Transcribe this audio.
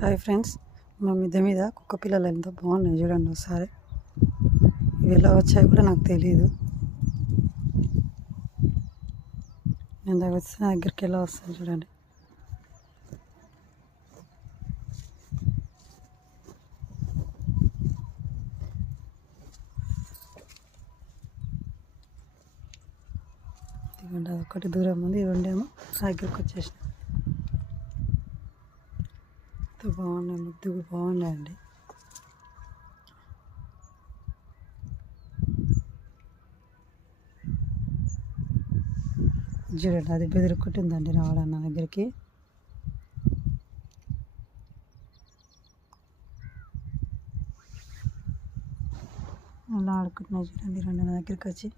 Hi friends, మా మిద్దె మీద కుక్క పిల్లలు ఎంత బాగున్నాయి చూడండి. ఒకసారి ఇవి ఎలా వచ్చాయో కూడా నాకు తెలియదు. నేను వచ్చిన దగ్గరికి ఎలా వస్తాను చూడండి. ఇదిగోండి, అదొకటి దూరం ఉంది, ఈ రెండేమో దగ్గరికి వచ్చేసిన. ఎంత బాగున్నాయి, ముద్దుగా బాగున్నాయండి. చూడండి, అది బెదిరుకుంటుందండి రావడం నా దగ్గరికి. అలా ఆడుకుంటున్నాయి చూడండి రెండు నా దగ్గరికి వచ్చి.